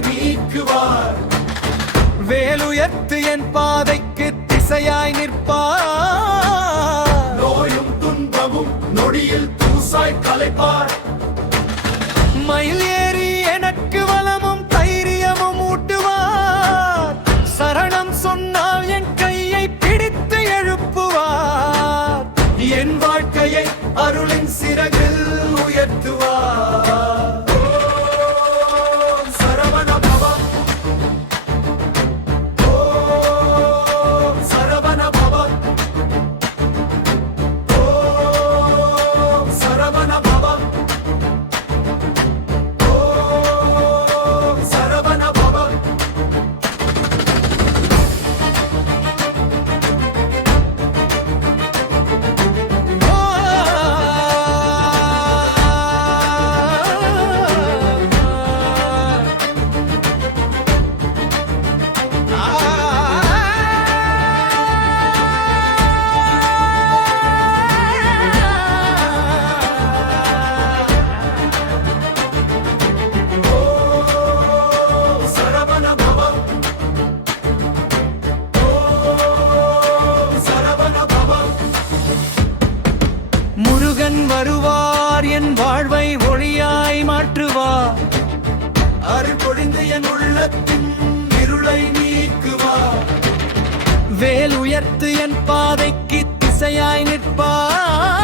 நீக்குவார். வேலுயர்த்து என் பாதைக்கு திசையாய் நிற்பார். நோயும் துன்பமும் நொடியில் தூசாய் கலைப்பார். மயில் ஏறி எனக்கு வளமும் தைரியமும் ஊட்டுவார். சரணம் சொன்னால் என் கையை பிடித்து எழுப்புவார். என் வாழ்க்கையை அருளின் சிறகில் உயர்த்துவார். ஓம் சரவண பவ. ஓம் சரவண பவ. ஓம் சரவண பவ. ஓம் சரவண பவ. சரவண பவ. ஓம் சரவண பவ. முருகன் வருவார், என் வாழ்வை ஒளியாய் மாற்றுவார். அருள் பொழிந்து என் உள்ளத்தின் இருளை நீக்குவார். வேல் உயர்த்து என் பாதைக்கு திசையாய் நிற்பார்.